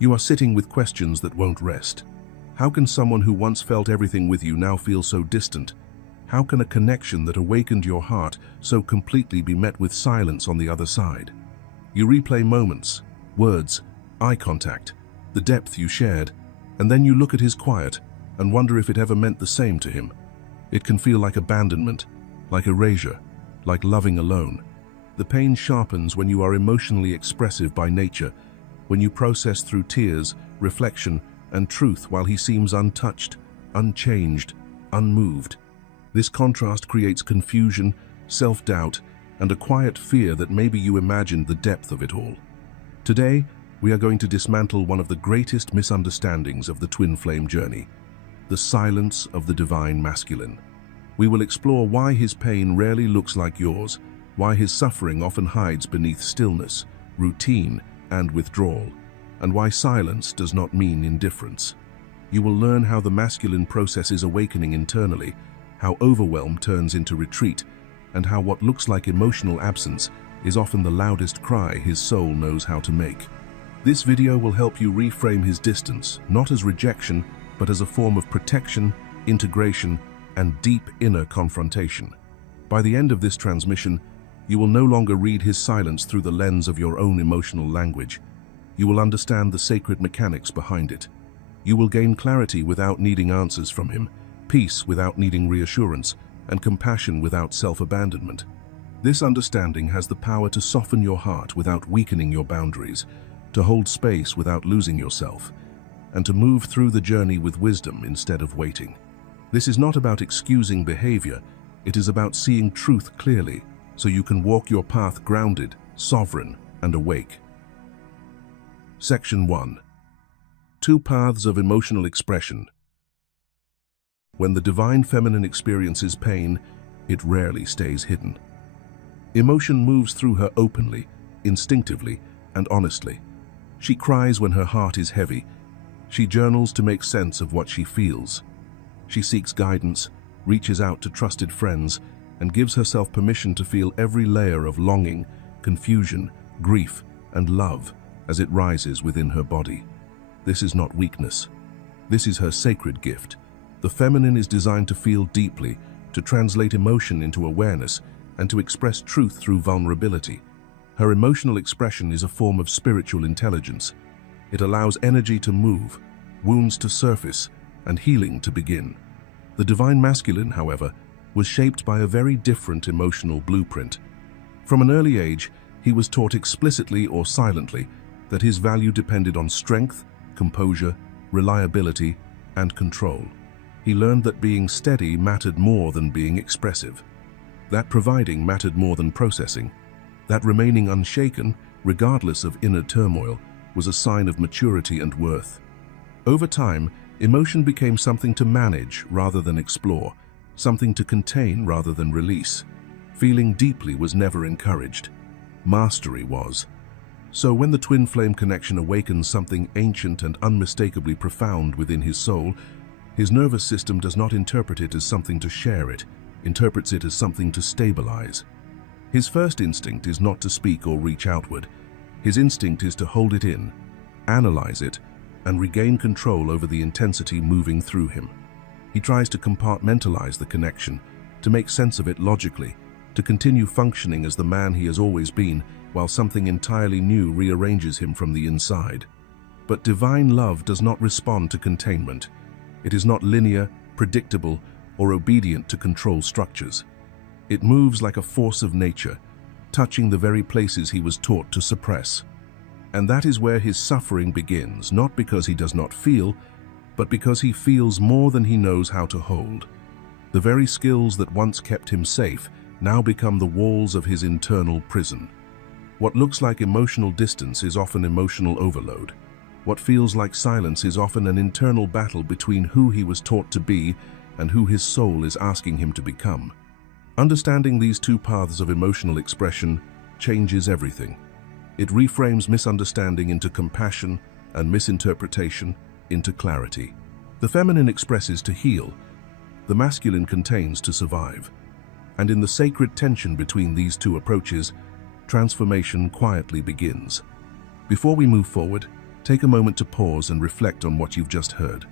You are sitting with questions that won't rest. How can someone who once felt everything with you now feel so distant? How can a connection that awakened your heart so completely be met with silence on the other side? You replay moments, words, eye contact, the depth you shared, and then you look at his quiet and wonder if it ever meant the same to him. It can feel like abandonment, like erasure, like loving alone. The pain sharpens when you are emotionally expressive by nature, when you process through tears, reflection, and truth while he seems untouched, unchanged, unmoved. This contrast creates confusion, self-doubt, and a quiet fear that maybe you imagined the depth of it all. Today, we are going to dismantle one of the greatest misunderstandings of the twin flame journey, the silence of the divine masculine. We will explore why his pain rarely looks like yours, why his suffering often hides beneath stillness, routine, and withdrawal, and why silence does not mean indifference. You will learn how the masculine processes awakening internally, how overwhelm turns into retreat, and how what looks like emotional absence is often the loudest cry his soul knows how to make. This video will help you reframe his distance, not as rejection, but as a form of protection, integration, and deep inner confrontation. By the end of this transmission, you will no longer read his silence through the lens of your own emotional language. You will understand the sacred mechanics behind it. You will gain clarity without needing answers from him, peace without needing reassurance, and compassion without self-abandonment. This understanding has the power to soften your heart without weakening your boundaries, to hold space without losing yourself, and to move through the journey with wisdom instead of waiting. This is not about excusing behavior, it is about seeing truth clearly, so you can walk your path grounded, sovereign, and awake. Section 1. 2 Paths of Emotional Expression. When the divine feminine experiences pain, it rarely stays hidden. Emotion moves through her openly, instinctively, and honestly. She cries when her heart is heavy. She journals to make sense of what she feels. She seeks guidance, reaches out to trusted friends, and gives herself permission to feel every layer of longing, confusion, grief, and love as it rises within her body. This is not weakness. This is her sacred gift. The feminine is designed to feel deeply, to translate emotion into awareness, and to express truth through vulnerability. Her emotional expression is a form of spiritual intelligence. It allows energy to move, wounds to surface, and healing to begin. The divine masculine, however, was shaped by a very different emotional blueprint. From an early age, he was taught explicitly or silently that his value depended on strength, composure, reliability, and control. He learned that being steady mattered more than being expressive, that providing mattered more than processing, that remaining unshaken, regardless of inner turmoil, was a sign of maturity and worth. Over time, emotion became something to manage rather than explore, something to contain rather than release. Feeling deeply was never encouraged. Mastery was. So when the twin flame connection awakens something ancient and unmistakably profound within his soul, his nervous system does not interpret it as something to share, it interprets it as something to stabilize. His first instinct is not to speak or reach outward. His instinct is to hold it in, analyze it, and regain control over the intensity moving through him. He tries to compartmentalize the connection, to make sense of it logically, to continue functioning as the man he has always been, while something entirely new rearranges him from the inside. But divine love does not respond to containment. It is not linear, predictable, or obedient to control structures. It moves like a force of nature, touching the very places he was taught to suppress. And that is where his suffering begins, not because he does not feel, but because he feels more than he knows how to hold. The very skills that once kept him safe now become the walls of his internal prison. What looks like emotional distance is often emotional overload. What feels like silence is often an internal battle between who he was taught to be and who his soul is asking him to become. Understanding these 2 paths of emotional expression changes everything. It reframes misunderstanding into compassion and misinterpretation into clarity. The feminine expresses to heal, the masculine contains to survive. And in the sacred tension between these 2 approaches, transformation quietly begins. Before we move forward, Take a moment to pause and reflect on what you've just heard.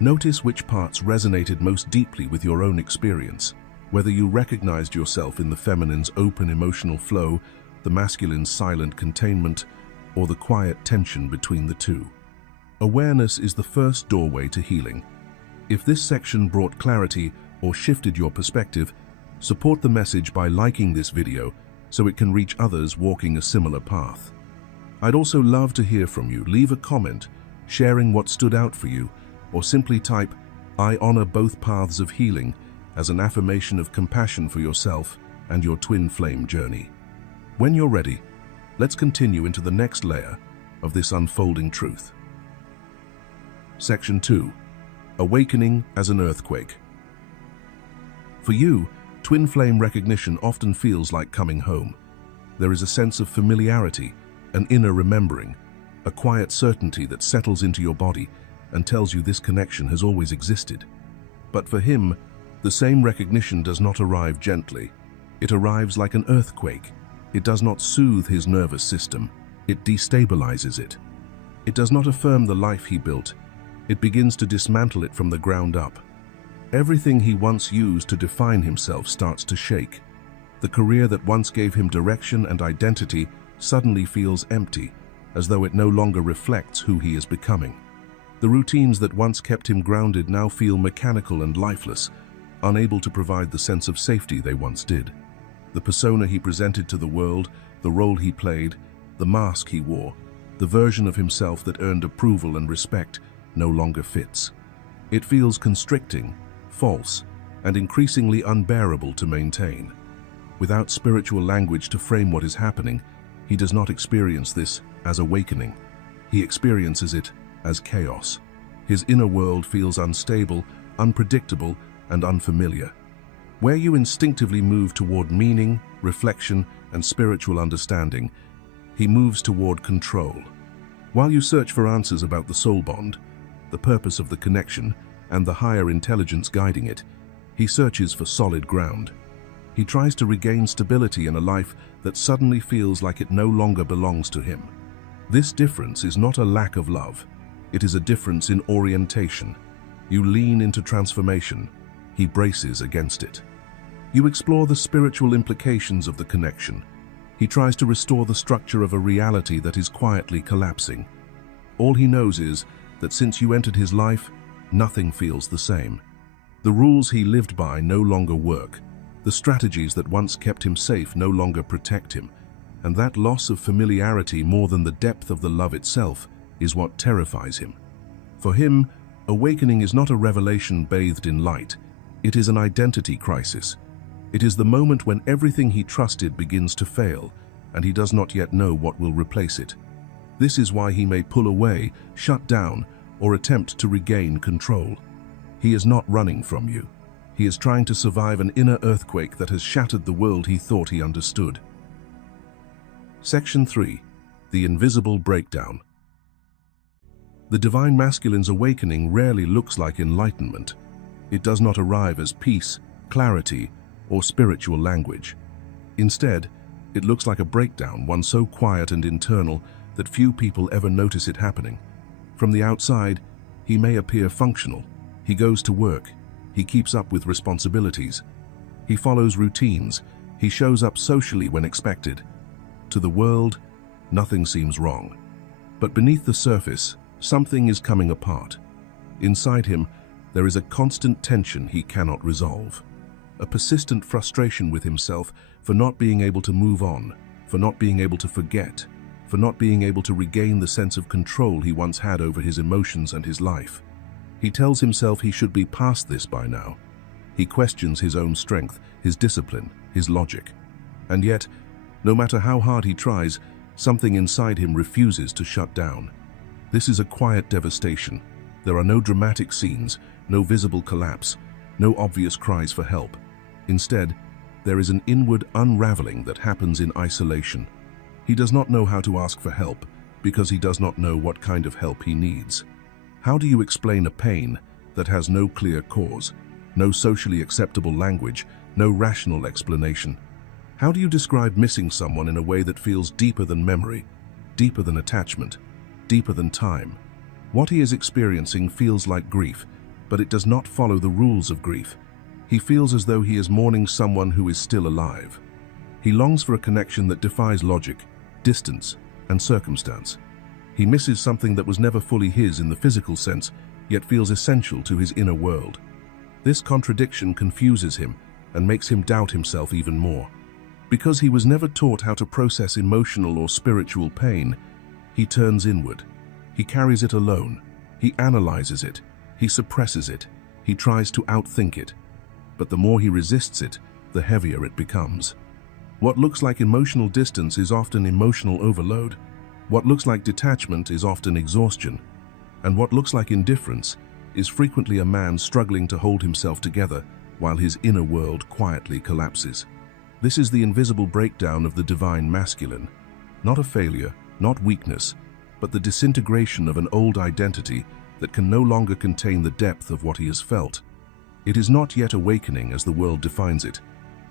Notice which parts resonated most deeply with your own experience, whether you recognized yourself in the feminine's open emotional flow, the masculine's silent containment, or the quiet tension between the two. Awareness is the first doorway to healing. If this section brought clarity or shifted your perspective, support the message by liking this video so it can reach others walking a similar path. I'd also love to hear from you. Leave a comment, sharing what stood out for you, or simply type, "I honor both paths of healing," as an affirmation of compassion for yourself and your twin flame journey. When you're ready, let's continue into the next layer of this unfolding truth. Section 2. Awakening as an earthquake. For you, twin flame recognition often feels like coming home. There is a sense of familiarity, an inner remembering, a quiet certainty that settles into your body and tells you this connection has always existed. But for him, the same recognition does not arrive gently. It arrives like an earthquake. It does not soothe his nervous system. It destabilizes it. It does not affirm the life he built. It begins to dismantle it from the ground up. Everything he once used to define himself starts to shake. The career that once gave him direction and identity suddenly feels empty, as though it no longer reflects who he is becoming. The routines that once kept him grounded now feel mechanical and lifeless, unable to provide the sense of safety they once did. The persona he presented to the world, the role he played, the mask he wore, the version of himself that earned approval and respect no longer fits. It feels constricting, false, and increasingly unbearable to maintain. Without spiritual language to frame what is happening, he does not experience this as awakening. He experiences it as chaos. His inner world feels unstable, unpredictable, and unfamiliar. Where you instinctively move toward meaning, reflection, and spiritual understanding, he moves toward control. While you search for answers about the soul bond, the purpose of the connection, and the higher intelligence guiding it, he searches for solid ground. He tries to regain stability in a life that suddenly feels like it no longer belongs to him. This difference is not a lack of love. It is a difference in orientation. You lean into transformation. He braces against it. You explore the spiritual implications of the connection. He tries to restore the structure of a reality that is quietly collapsing. All he knows is that since you entered his life, nothing feels the same. The rules he lived by no longer work. The strategies that once kept him safe no longer protect him. And that loss of familiarity, more than the depth of the love itself, is what terrifies him. For him, awakening is not a revelation bathed in light. It is an identity crisis. It is the moment when everything he trusted begins to fail, and he does not yet know what will replace it. This is why he may pull away, shut down, or attempt to regain control. He is not running from you. He is trying to survive an inner earthquake that has shattered the world he thought he understood. Section 3. The Invisible Breakdown. The Divine Masculine's awakening rarely looks like enlightenment. It does not arrive as peace, clarity, or spiritual language. Instead, it looks like a breakdown, one so quiet and internal that few people ever notice it happening. From the outside, he may appear functional. He goes to work. He keeps up with responsibilities. He follows routines. He shows up socially when expected. To the world, nothing seems wrong. But beneath the surface, something is coming apart. Inside him, there is a constant tension he cannot resolve. A persistent frustration with himself for not being able to move on, for not being able to forget, for not being able to regain the sense of control he once had over his emotions and his life. He tells himself he should be past this by now. He questions his own strength, his discipline, his logic. And yet, no matter how hard he tries, something inside him refuses to shut down. This is a quiet devastation. There are no dramatic scenes, no visible collapse, no obvious cries for help. Instead, there is an inward unraveling that happens in isolation. He does not know how to ask for help because he does not know what kind of help he needs. How do you explain a pain that has no clear cause, no socially acceptable language, no rational explanation? How do you describe missing someone in a way that feels deeper than memory, deeper than attachment? deeper than time. What he is experiencing feels like grief, but it does not follow the rules of grief. He feels as though he is mourning someone who is still alive. He longs for a connection that defies logic, distance, and circumstance. He misses something that was never fully his in the physical sense, yet feels essential to his inner world. This contradiction confuses him and makes him doubt himself even more. Because he was never taught how to process emotional or spiritual pain, he turns inward. He carries it alone. He analyzes it. He suppresses it. He tries to outthink it. But the more he resists it, the heavier it becomes. What looks like emotional distance is often emotional overload. What looks like detachment is often exhaustion. And what looks like indifference is frequently a man struggling to hold himself together while his inner world quietly collapses. This is the invisible breakdown of the divine masculine. Not a failure, not weakness, but the disintegration of an old identity that can no longer contain the depth of what he has felt. It is not yet awakening as the world defines it.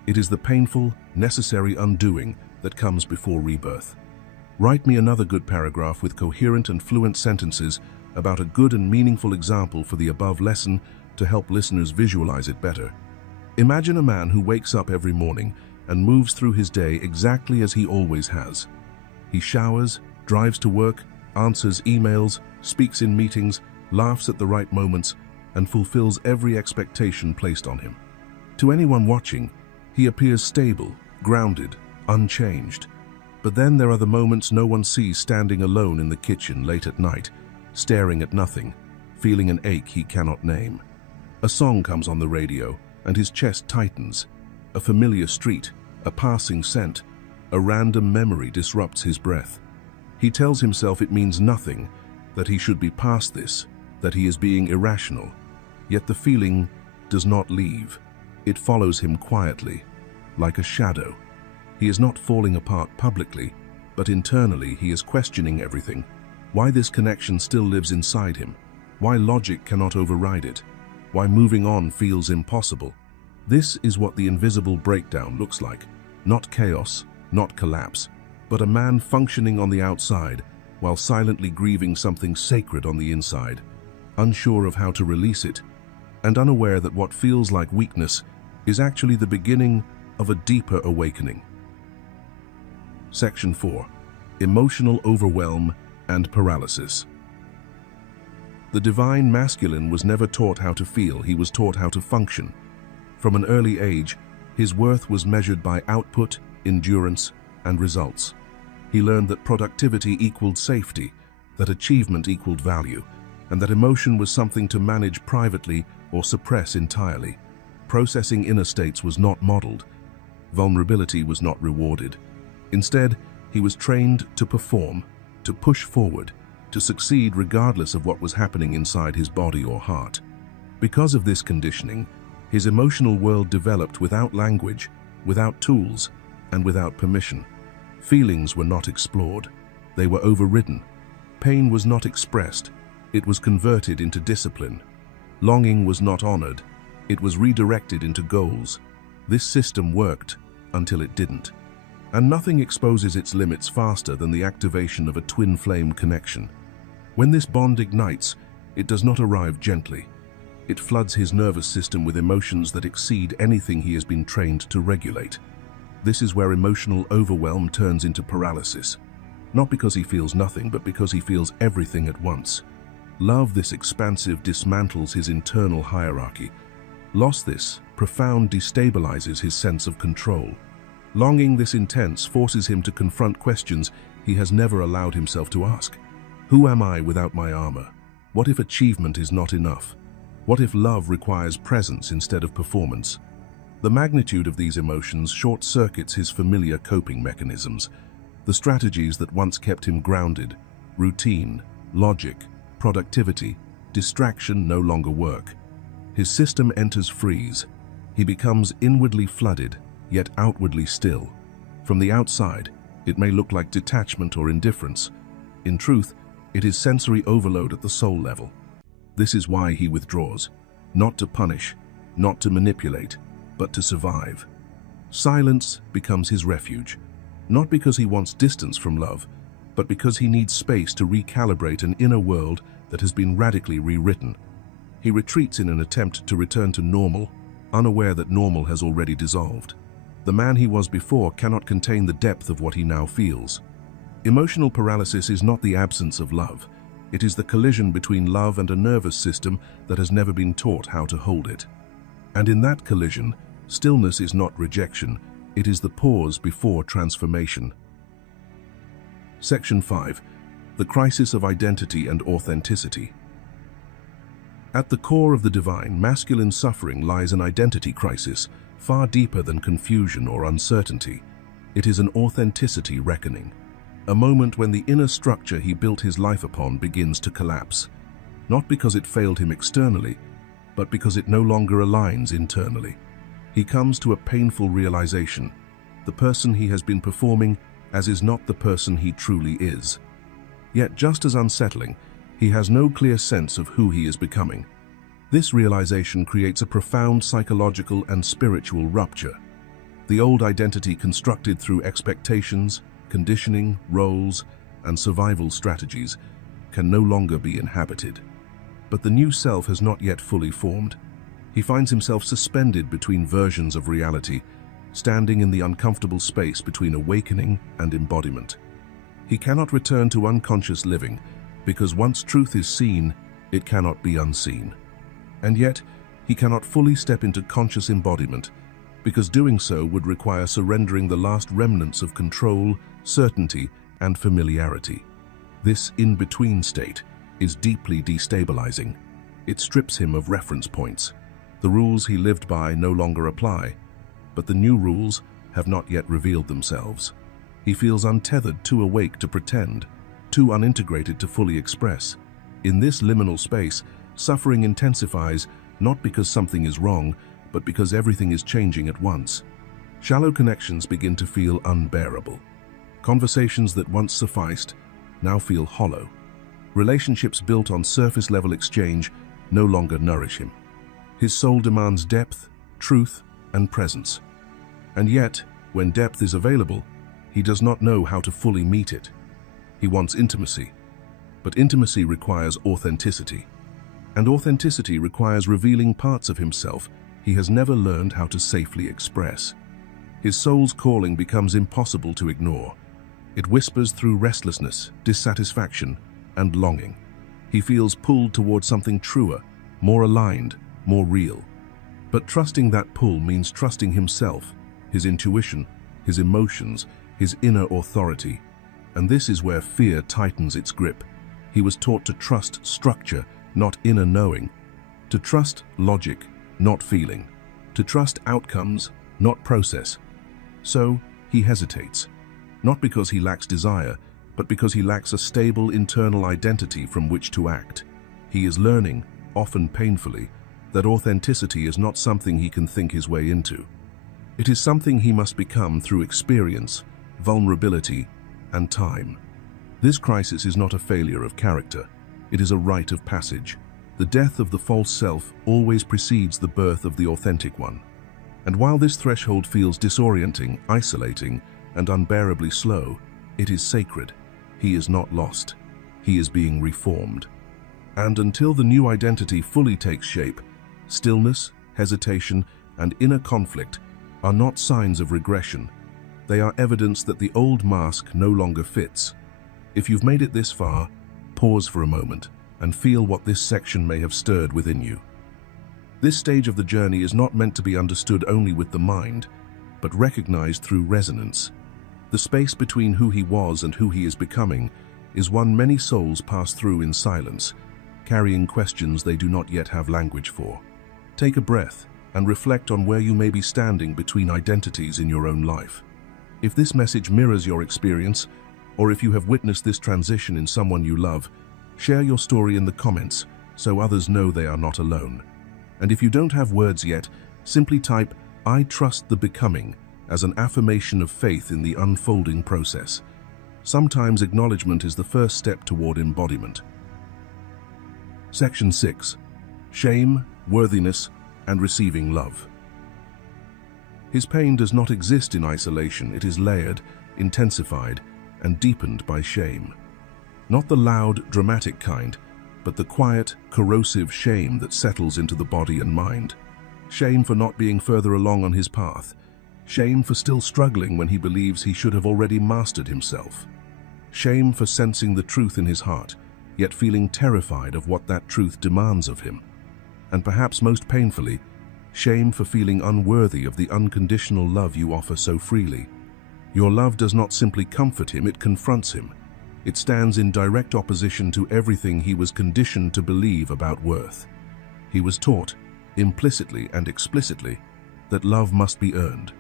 It is the painful, necessary undoing that comes before rebirth. Write me another good paragraph with coherent and fluent sentences about a good and meaningful example for the above lesson to help listeners visualize it better. Imagine a man who wakes up every morning and moves through his day exactly as he always has. He showers, drives to work, answers emails, speaks in meetings, laughs at the right moments, and fulfills every expectation placed on him. To anyone watching, he appears stable, grounded, unchanged. But then there are the moments no one sees, standing alone in the kitchen late at night, staring at nothing, feeling an ache he cannot name. A song comes on the radio, and his chest tightens. A familiar street, a passing scent, a random memory disrupts his breath. He tells himself it means nothing, that he should be past this, that he is being irrational. Yet the feeling does not leave. It follows him quietly, like a shadow. He is not falling apart publicly, but internally he is questioning everything. Why this connection still lives inside him. Why logic cannot override it. Why moving on feels impossible. This is what the invisible breakdown looks like. Not chaos, not collapse, but a man functioning on the outside while silently grieving something sacred on the inside, unsure of how to release it, and unaware that what feels like weakness is actually the beginning of a deeper awakening. Section 4. Emotional overwhelm and paralysis. The divine masculine was never taught how to feel, he was taught how to function. From an early age, his worth was measured by output, endurance, and results. He learned that productivity equaled safety, that achievement equaled value, and that emotion was something to manage privately or suppress entirely. Processing inner states was not modeled. Vulnerability was not rewarded. Instead, he was trained to perform, to push forward, to succeed regardless of what was happening inside his body or heart. Because of this conditioning, his emotional world developed without language, without tools, and without permission. Feelings were not explored. They were overridden. Pain was not expressed. It was converted into discipline. Longing was not honored. It was redirected into goals. This system worked until it didn't. And nothing exposes its limits faster than the activation of a twin flame connection. When this bond ignites, it does not arrive gently. It floods his nervous system with emotions that exceed anything he has been trained to regulate. This is where emotional overwhelm turns into paralysis. Not because he feels nothing, but because he feels everything at once. Love this expansive dismantles his internal hierarchy. Loss this profound destabilizes his sense of control. Longing this intense forces him to confront questions he has never allowed himself to ask. Who am I without my armor? What if achievement is not enough? What if love requires presence instead of performance? The magnitude of these emotions short-circuits his familiar coping mechanisms. The strategies that once kept him grounded, routine, logic, productivity, distraction no longer work. His system enters freeze. He becomes inwardly flooded, yet outwardly still. From the outside, it may look like detachment or indifference. In truth, it is sensory overload at the soul level. This is why he withdraws, not to punish, not to manipulate, but to survive. Silence becomes his refuge, not because he wants distance from love, but because he needs space to recalibrate an inner world that has been radically rewritten. He retreats in an attempt to return to normal, unaware that normal has already dissolved. The man he was before cannot contain the depth of what he now feels. Emotional paralysis is not the absence of love. It is the collision between love and a nervous system that has never been taught how to hold it. And in that collision, stillness is not rejection, it is the pause before transformation. Section 5. The crisis of identity and authenticity. At the core of the divine, masculine suffering lies an identity crisis, far deeper than confusion or uncertainty. It is an authenticity reckoning. A moment when the inner structure he built his life upon begins to collapse. Not because it failed him externally, but because it no longer aligns internally. He comes to a painful realization. The person he has been performing as is not the person he truly is. Yet just as unsettling, he has no clear sense of who he is becoming. This realization creates a profound psychological and spiritual rupture. The old identity constructed through expectations, conditioning, roles, and survival strategies can no longer be inhabited. But the new self has not yet fully formed. He finds himself suspended between versions of reality, standing in the uncomfortable space between awakening and embodiment. He cannot return to unconscious living, because once truth is seen, it cannot be unseen. And yet, he cannot fully step into conscious embodiment, because doing so would require surrendering the last remnants of control, certainty, and familiarity. This in-between state is deeply destabilizing. It strips him of reference points. The rules he lived by no longer apply, but the new rules have not yet revealed themselves. He feels untethered, too awake to pretend, too unintegrated to fully express. In this liminal space, suffering intensifies not because something is wrong, but because everything is changing at once. Shallow connections begin to feel unbearable. Conversations that once sufficed now feel hollow. Relationships built on surface-level exchange no longer nourish him. His soul demands depth, truth, and presence. And yet, when depth is available, he does not know how to fully meet it. He wants intimacy, but intimacy requires authenticity. And authenticity requires revealing parts of himself he has never learned how to safely express. His soul's calling becomes impossible to ignore. It whispers through restlessness, dissatisfaction, and longing. He feels pulled toward something truer, more aligned, more real. But trusting that pull means trusting himself, his intuition, his emotions, his inner authority. And this is where fear tightens its grip. He was taught to trust structure, not inner knowing. To trust logic, not feeling. To trust outcomes, not process. So, he hesitates. Not because he lacks desire, but because he lacks a stable internal identity from which to act. He is learning, often painfully, that authenticity is not something he can think his way into. It is something he must become through experience, vulnerability, and time. This crisis is not a failure of character. It is a rite of passage. The death of the false self always precedes the birth of the authentic one. And while this threshold feels disorienting, isolating, and unbearably slow, it is sacred. He is not lost. He is being reformed. And until the new identity fully takes shape, stillness, hesitation, and inner conflict are not signs of regression. They are evidence that the old mask no longer fits. If you've made it this far, pause for a moment and feel what this section may have stirred within you. This stage of the journey is not meant to be understood only with the mind, but recognized through resonance. The space between who he was and who he is becoming is one many souls pass through in silence, carrying questions they do not yet have language for. Take a breath and reflect on where you may be standing between identities in your own life. If this message mirrors your experience, or if you have witnessed this transition in someone you love, share your story in the comments so others know they are not alone. And if you don't have words yet, simply type, "I trust the becoming," as an affirmation of faith in the unfolding process. Sometimes acknowledgement is the first step toward embodiment. Section 6. Shame, worthiness, and receiving love. His pain does not exist in isolation. It is layered, intensified, and deepened by shame. Not the loud, dramatic kind, but the quiet, corrosive shame that settles into the body and mind. Shame for not being further along on his path. Shame for still struggling when he believes he should have already mastered himself. Shame for sensing the truth in his heart, yet feeling terrified of what that truth demands of him. And perhaps most painfully, shame for feeling unworthy of the unconditional love you offer so freely. Your love does not simply comfort him, it confronts him. It stands in direct opposition to everything he was conditioned to believe about worth. He was taught, implicitly and explicitly, that love must be earned.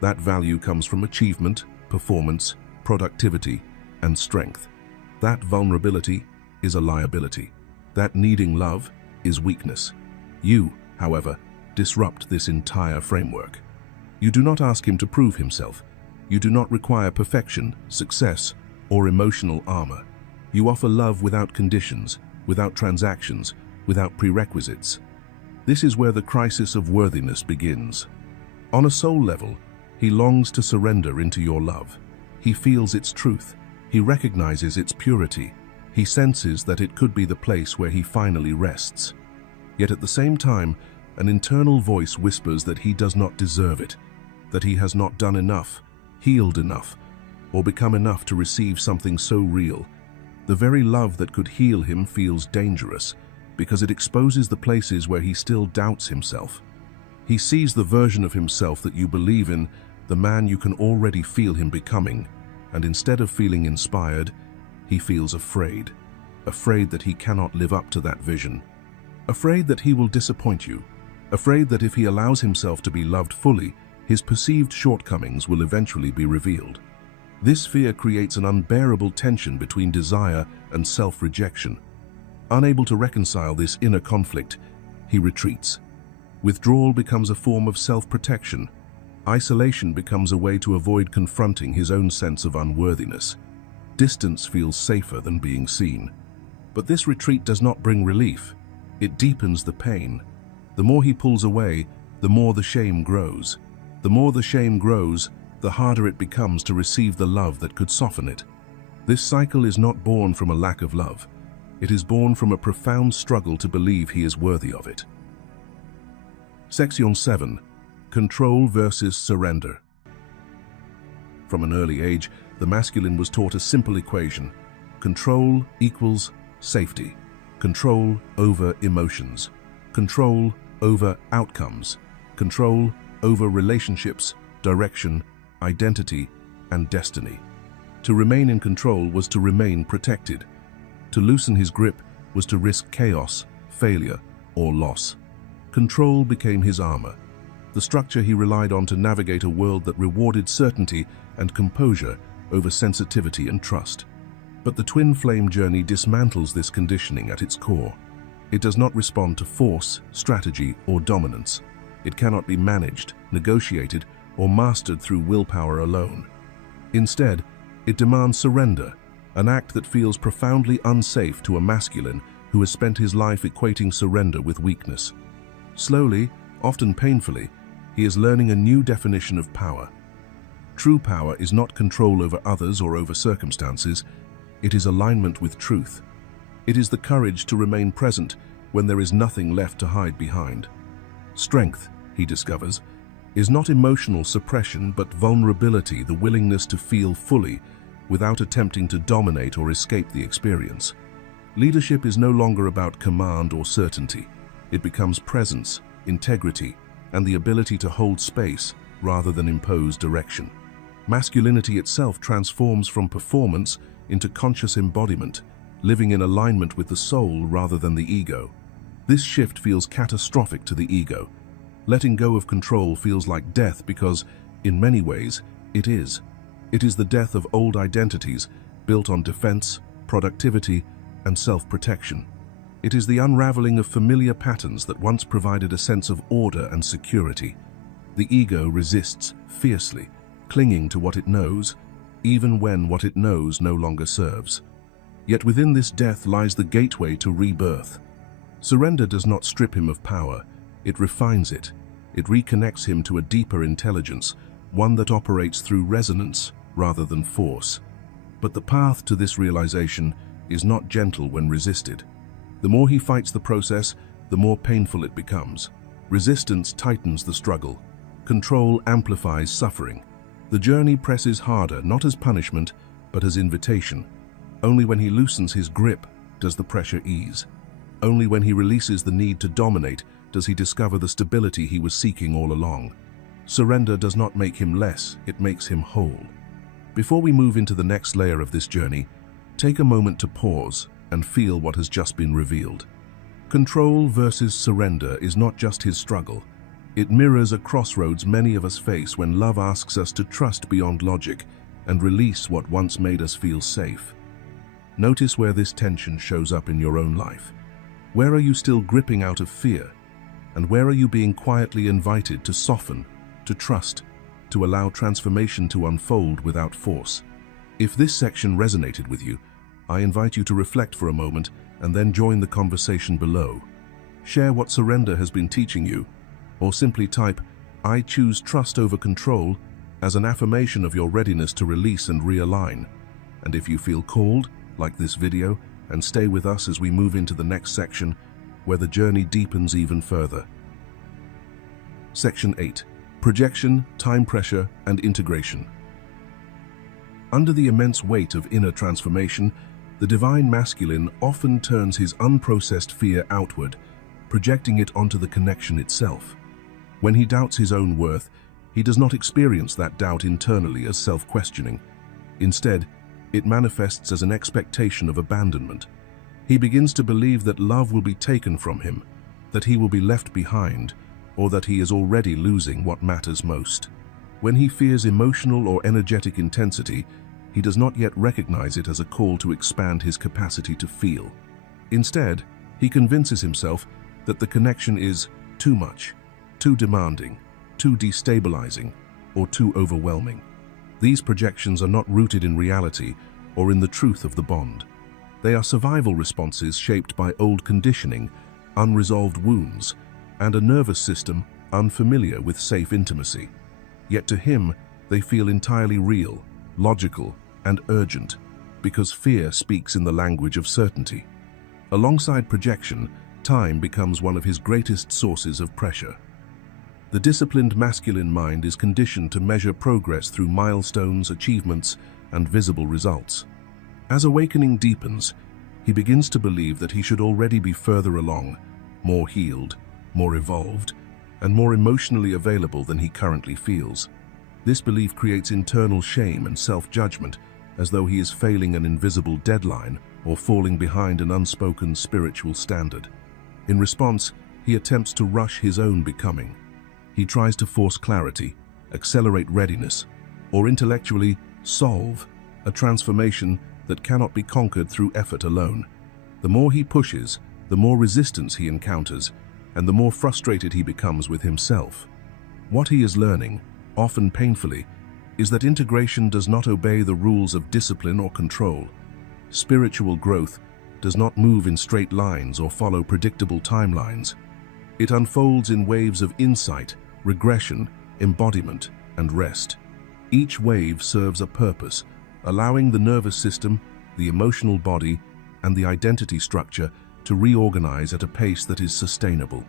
That value comes from achievement, performance, productivity, and strength. That vulnerability is a liability. That needing love is weakness. You, however, disrupt this entire framework. You do not ask him to prove himself. You do not require perfection, success, or emotional armor. You offer love without conditions, without transactions, without prerequisites. This is where the crisis of worthiness begins. On a soul level, he longs to surrender into your love. He feels its truth. He recognizes its purity. He senses that it could be the place where he finally rests. Yet at the same time, an internal voice whispers that he does not deserve it, that he has not done enough, healed enough, or become enough to receive something so real. The very love that could heal him feels dangerous, because it exposes the places where he still doubts himself. He sees the version of himself that you believe in, the man you can already feel him becoming, and instead of feeling inspired, he feels afraid. Afraid that he cannot live up to that vision. Afraid that he will disappoint you. Afraid that if he allows himself to be loved fully, his perceived shortcomings will eventually be revealed. This fear creates an unbearable tension between desire and self-rejection. Unable to reconcile this inner conflict, he retreats. Withdrawal becomes a form of self-protection. Isolation becomes a way to avoid confronting his own sense of unworthiness. Distance feels safer than being seen. But this retreat does not bring relief. It deepens the pain. The more he pulls away, the more the shame grows. The more the shame grows, the harder it becomes to receive the love that could soften it. This cycle is not born from a lack of love. It is born from a profound struggle to believe he is worthy of it. Section 7. Control versus surrender. From an early age, the masculine was taught a simple equation. Control equals safety. Control over emotions. Control over outcomes. Control over relationships, direction, identity, and destiny. To remain in control was to remain protected. To loosen his grip was to risk chaos, failure, or loss. Control became his armor, the structure he relied on to navigate a world that rewarded certainty and composure over sensitivity and trust. But the twin flame journey dismantles this conditioning at its core. It does not respond to force, strategy, or dominance. It cannot be managed, negotiated, or mastered through willpower alone. Instead, it demands surrender, an act that feels profoundly unsafe to a masculine who has spent his life equating surrender with weakness. Slowly, often painfully, he is learning a new definition of power. True power is not control over others or over circumstances. It is alignment with truth. It is the courage to remain present when there is nothing left to hide behind. Strength, he discovers, is not emotional suppression but vulnerability, the willingness to feel fully without attempting to dominate or escape the experience. Leadership is no longer about command or certainty. It becomes presence, integrity, and the ability to hold space rather than impose direction. Masculinity itself transforms from performance into conscious embodiment, living in alignment with the soul rather than the ego. This shift feels catastrophic to the ego. Letting go of control feels like death because, in many ways, it is. It is the death of old identities built on defense, productivity, and self-protection. It is the unraveling of familiar patterns that once provided a sense of order and security. The ego resists fiercely, clinging to what it knows, even when what it knows no longer serves. Yet within this death lies the gateway to rebirth. Surrender does not strip him of power, it refines it. It reconnects him to a deeper intelligence, one that operates through resonance rather than force. But the path to this realization is not gentle when resisted. The more he fights the process, the more painful it becomes. Resistance tightens the struggle. Control amplifies suffering. The journey presses harder, not as punishment, but as invitation. Only when he loosens his grip does the pressure ease. Only when he releases the need to dominate does he discover the stability he was seeking all along. Surrender does not make him less, it makes him whole. Before we move into the next layer of this journey, take a moment to pause and feel what has just been revealed. Control versus surrender is not just his struggle. It mirrors a crossroads many of us face when love asks us to trust beyond logic and release what once made us feel safe. Notice where this tension shows up in your own life. Where are you still gripping out of fear? And where are you being quietly invited to soften, to trust, to allow transformation to unfold without force? If this section resonated with you, I invite you to reflect for a moment and then join the conversation below. Share what surrender has been teaching you, or simply type, "I choose trust over control," as an affirmation of your readiness to release and realign. And if you feel called, like this video, and stay with us as we move into the next section, where the journey deepens even further. Section 8. Projection, time pressure, and integration. Under the immense weight of inner transformation, the divine masculine often turns his unprocessed fear outward, projecting it onto the connection itself. When he doubts his own worth, he does not experience that doubt internally as self-questioning. Instead, it manifests as an expectation of abandonment. He begins to believe that love will be taken from him, that he will be left behind, or that he is already losing what matters most. When he fears emotional or energetic intensity, he does not yet recognize it as a call to expand his capacity to feel. Instead, he convinces himself that the connection is too much, too demanding, too destabilizing, or too overwhelming. These projections are not rooted in reality or in the truth of the bond. They are survival responses shaped by old conditioning, unresolved wounds, and a nervous system unfamiliar with safe intimacy. Yet to him, they feel entirely real, logical, and urgent, because fear speaks in the language of certainty. Alongside projection, time becomes one of his greatest sources of pressure. The disciplined masculine mind is conditioned to measure progress through milestones, achievements, and visible results. As awakening deepens, he begins to believe that he should already be further along, more healed, more evolved, and more emotionally available than he currently feels. This belief creates internal shame and self-judgment, as though he is failing an invisible deadline or falling behind an unspoken spiritual standard. In response, he attempts to rush his own becoming. He tries to force clarity, accelerate readiness, or intellectually solve a transformation that cannot be conquered through effort alone. The more he pushes, the more resistance he encounters, and the more frustrated he becomes with himself. What he is learning, often painfully, is that integration does not obey the rules of discipline or control. Spiritual growth does not move in straight lines or follow predictable timelines. It unfolds in waves of insight, regression, embodiment, and rest. Each wave serves a purpose, allowing the nervous system, the emotional body, and the identity structure to reorganize at a pace that is sustainable.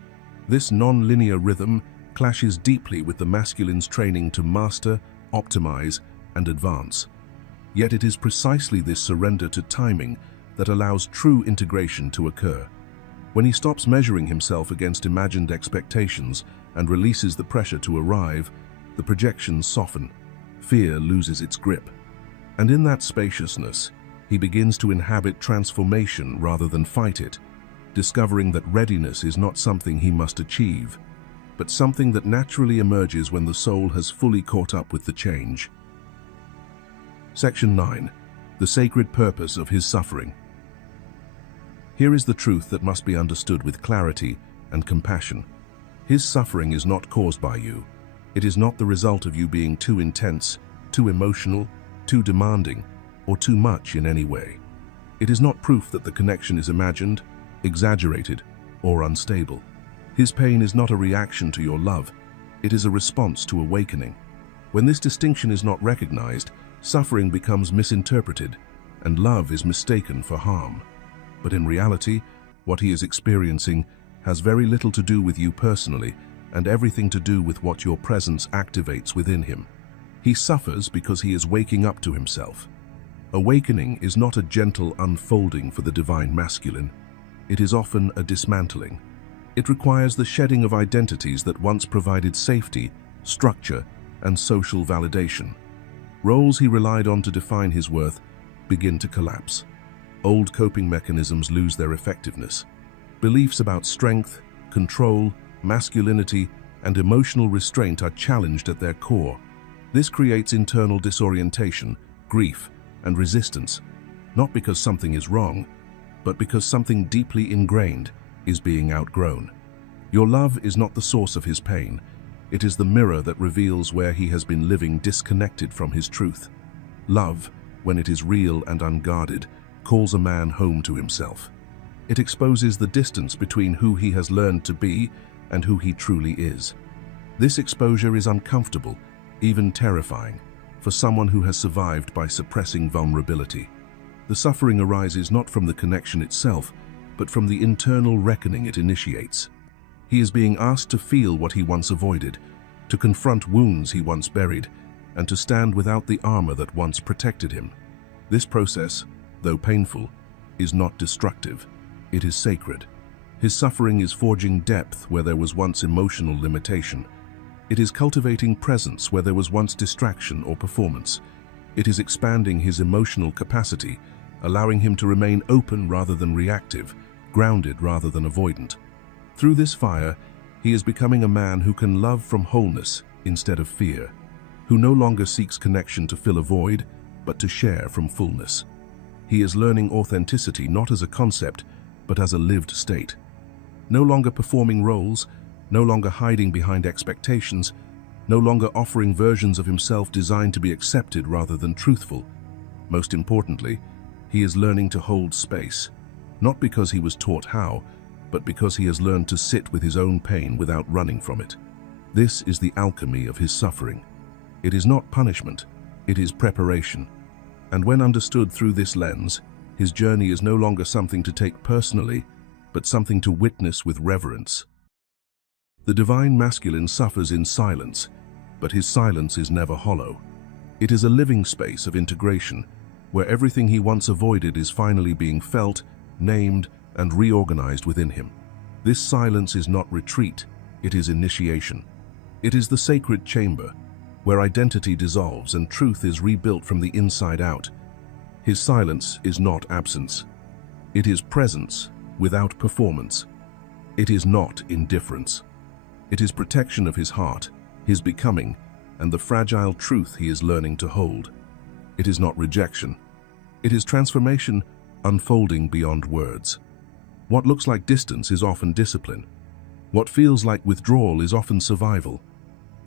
This non-linear rhythm clashes deeply with the masculine's training to master, optimize, and advance. Yet it is precisely this surrender to timing that allows true integration to occur. When he stops measuring himself against imagined expectations and releases the pressure to arrive, the projections soften, fear loses its grip. And in that spaciousness, he begins to inhabit transformation rather than fight it, discovering that readiness is not something he must achieve, but something that naturally emerges when the soul has fully caught up with the change. Section 9. The sacred purpose of his suffering. Here is the truth that must be understood with clarity and compassion. His suffering is not caused by you. It is not the result of you being too intense, too emotional, too demanding, or too much in any way. It is not proof that the connection is imagined, exaggerated, or unstable. His pain is not a reaction to your love. It is a response to awakening. When this distinction is not recognized, suffering becomes misinterpreted, and love is mistaken for harm. But in reality, what he is experiencing has very little to do with you personally, and everything to do with what your presence activates within him. He suffers because he is waking up to himself. Awakening is not a gentle unfolding for the divine masculine. It is often a dismantling. It requires the shedding of identities that once provided safety, structure, and social validation. Roles he relied on to define his worth begin to collapse. Old coping mechanisms lose their effectiveness. Beliefs about strength, control, masculinity, and emotional restraint are challenged at their core. This creates internal disorientation, grief, and resistance, not because something is wrong, but because something deeply ingrained is being outgrown. Your love is not the source of his pain. It is the mirror that reveals where he has been living disconnected from his truth. Love, when it is real and unguarded, calls a man home to himself. It exposes the distance between who he has learned to be and who he truly is. This exposure is uncomfortable, even terrifying, for someone who has survived by suppressing vulnerability. The suffering arises not from the connection itself, but from the internal reckoning it initiates. He is being asked to feel what he once avoided, to confront wounds he once buried, and to stand without the armor that once protected him. This process, though painful, is not destructive. It is sacred. His suffering is forging depth where there was once emotional limitation. It is cultivating presence where there was once distraction or performance. It is expanding his emotional capacity, allowing him to remain open rather than reactive, grounded rather than avoidant. Through this fire, he is becoming a man who can love from wholeness instead of fear, who no longer seeks connection to fill a void, but to share from fullness. He is learning authenticity not as a concept, but as a lived state. No longer performing roles, no longer hiding behind expectations, no longer offering versions of himself designed to be accepted rather than truthful. Most importantly, he is learning to hold space, not because he was taught how, but because he has learned to sit with his own pain without running from it. This is the alchemy of his suffering. It is not punishment, it is preparation. And when understood through this lens, his journey is no longer something to take personally, but something to witness with reverence. The divine masculine suffers in silence, but his silence is never hollow. It is a living space of integration, where everything he once avoided is finally being felt, named, and reorganized within him. This silence is not retreat, it is initiation. It is the sacred chamber, where identity dissolves and truth is rebuilt from the inside out. His silence is not absence. It is presence without performance. It is not indifference. It is protection of his heart, his becoming, and the fragile truth he is learning to hold. It is not rejection. It is transformation unfolding beyond words. What looks like distance is often discipline. What feels like withdrawal is often survival.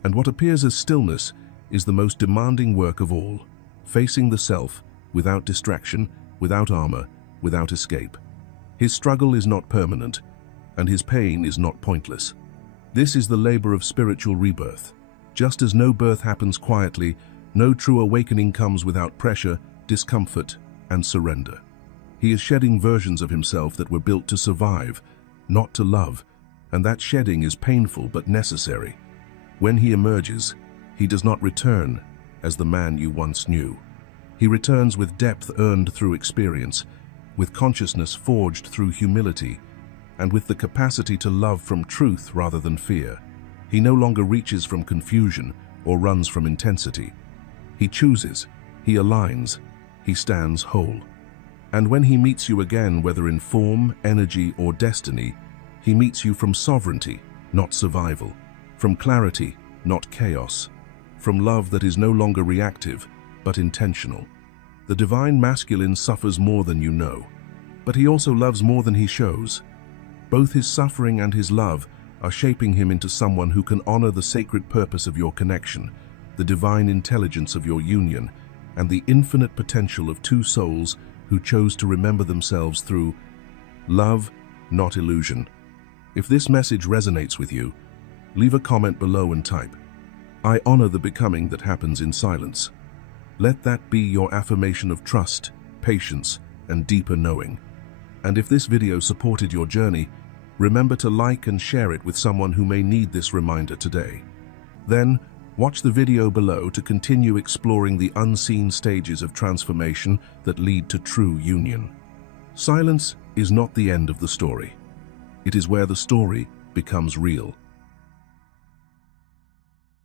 And what appears as stillness is the most demanding work of all, facing the self without distraction, without armor, without escape. His struggle is not permanent, and his pain is not pointless. This is the labor of spiritual rebirth. Just as no birth happens quietly, no true awakening comes without pressure, discomfort, and surrender. He is shedding versions of himself that were built to survive, not to love, and that shedding is painful but necessary. When he emerges, he does not return as the man you once knew. He returns with depth earned through experience, with consciousness forged through humility, and with the capacity to love from truth rather than fear. He no longer reaches from confusion or runs from intensity. He chooses, he aligns, he stands whole. And when he meets you again, whether in form, energy, or destiny, he meets you from sovereignty, not survival, from clarity, not chaos, from love that is no longer reactive, but intentional. The divine masculine suffers more than you know, but he also loves more than he shows. Both his suffering and his love are shaping him into someone who can honor the sacred purpose of your connection, the divine intelligence of your union, and the infinite potential of two souls who chose to remember themselves through love, not illusion. If this message resonates with you, leave a comment below and type, "I honor the becoming that happens in silence." Let that be your affirmation of trust, patience, and deeper knowing. And if this video supported your journey, remember to like and share it with someone who may need this reminder today. Then, watch the video below to continue exploring the unseen stages of transformation that lead to true union. Silence is not the end of the story. It is where the story becomes real.